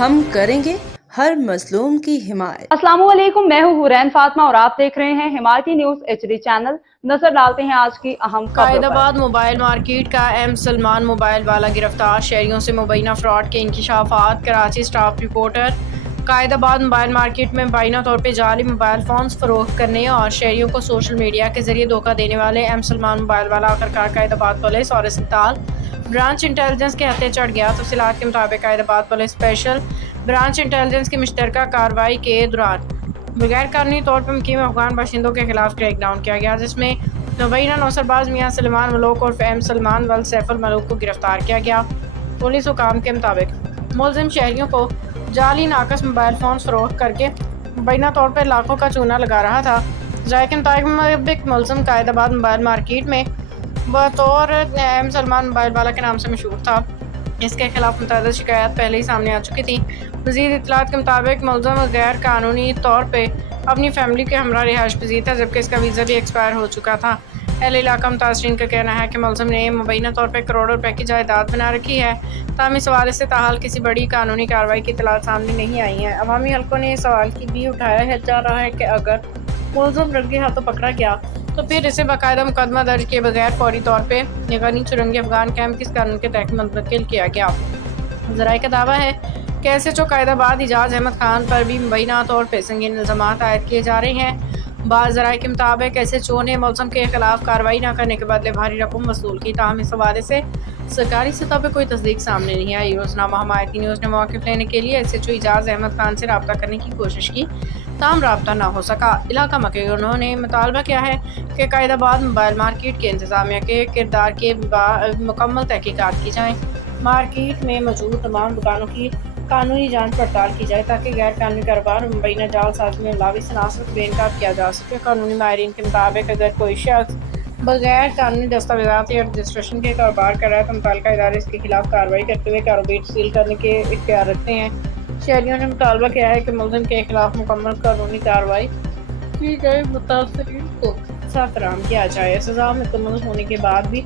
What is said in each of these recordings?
ہم کریں گے ہر مظلوم کی حمایت۔ السلام علیکم، میں ہوں حورین فاطمہ اور آپ دیکھ رہے ہیں حمایتی نیوز HD چینل۔ نظر ڈالتے ہیں آج کی اہم خبروں قائد پر۔ آباد موبائل مارکیٹ کا ایم سلمان موبائل والا گرفتار، شہریوں سے مبینہ فراڈ کے انکشافات۔ Karachi staff reporter. قائد آباد موبائل مارکیٹ میں مبینہ طور پہ جعلی موبائل فونز فروخت کرنے اور شہریوں کو سوشل میڈیا کے ذریعے دھوکہ دینے والے ایم سلمان موبائل والا آخرکار قائد آباد پولیس اور اسپتال برانچ انٹیلیجنس کے ہتھے چڑھ گیا۔ تفصیلات کے مطابق قائد آباد پولیس اسپیشل برانچ انٹیلیجنس کی مشترکہ کارروائی کے دوران بغیر قانونی طور پر مقیم افغان باشندوں کے خلاف کریک ڈاؤن کیا گیا، جس میں مبینہ نوسرباز میاں سلیمان ملوک اور ایم سلمان ول سیف الملوک کو گرفتار کیا گیا۔ پولیس حکام کے مطابق ملزم شہریوں کو جعلی ناقص موبائل فونز فروخت کر کے مبینہ طور پر لاکھوں کا چونا لگا رہا تھا۔ ذرائع کے مطابق ملزم قائد آباد موبائل مارکیٹ میں بطور ایم سلمان موبائل والا کے نام سے مشہور تھا۔ اس کے خلاف متعدد شکایات پہلے ہی سامنے آ چکی تھیں۔ مزید اطلاعات کے مطابق ملزم غیر قانونی طور پہ اپنی فیملی کے ہمراہ رہائش پذیر تھا، جبکہ اس کا ویزا بھی ایکسپائر ہو چکا تھا۔ اہل علاقہ متاثرین کا کہنا ہے کہ ملزم نے مبینہ طور پر کروڑوں روپے کی جائیداد بنا رکھی ہے، تاہم اس حوالے سے تاحال کسی بڑی قانونی کارروائی کی اطلاعات سامنے نہیں آئی ہیں۔ عوامی حلقوں نے اس سوال کی بھی اٹھایا جا رہا ہے کہ اگر ملزم رنگے ہاتھوں پکڑا گیا تو پھر اسے باقاعدہ مقدمہ درج کیے بغیر فوری طور پہ غنی چرنگی افغان کیمپ کس قانون کے تحت منتقل کیا گیا۔ ذرائع کا دعویٰ ہے کہ SHO قائد آباد اعجاز احمد خان پر بھی مبینہ طور پہ سنگین الزامات عائد کیے جا رہے ہیں۔ بعض ذرائع کے مطابق SHO نے ملزم کے خلاف کارروائی نہ کرنے کے بدلے بھاری رقم وصول کی، تاہم اس حوالے سے سرکاری سطح پہ کوئی تصدیق سامنے نہیں آئی۔ روزنامہ حمایتی نیوز نے موقف لینے کے لیے SHO اعجاز احمد خان سے رابطہ کرنے کی کوشش کی، تاہم رابطہ نہ ہو سکا۔ علاقہ مکیونوں نے مطالبہ کیا ہے کہ قائد آباد موبائل مارکیٹ کے انتظامیہ کے کردار کی مکمل تحقیقات کی جائیں، مارکیٹ میں موجود تمام دکانوں کی قانونی جانچ پڑتال کی جائے تاکہ غیر قانونی کاروبار اور مبینہ جعل سازی میں ملوث عناصر کو بے نقاب کیا جا سکے۔ قانونی ماہرین کے مطابق اگر کوئی شخص بغیر قانونی دستاویزات یا رجسٹریشن کے کاروبار کر رہا ہے تو متعلقہ ادارے اس کے خلاف کارروائی کرتے ہوئے کاروبار سیل کرنے کے اختیار رکھتے ہیں۔ شہریوں نے مطالبہ کیا ہے کہ ملزم کے خلاف مکمل قانونی کارروائی کی جائے، متاثرین کو انصاف فراہم کیا جائے، سزا مکمل ہونے کے بعد بھی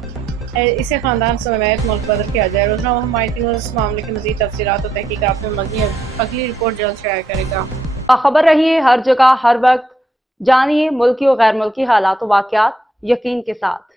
اسے خاندان سمیت ملک بدر کیا جائے۔ روزنامہ حمایتی نیوز اس معاملے کی مزید تفصیلات اور تحقیقات میں مبنی اگلی رپورٹ جلد شائع کرے گا۔ باخبر رہیے ہر جگہ ہر وقت، جانیے ملکی و غیر ملکی حالات و واقعات یقین کے ساتھ۔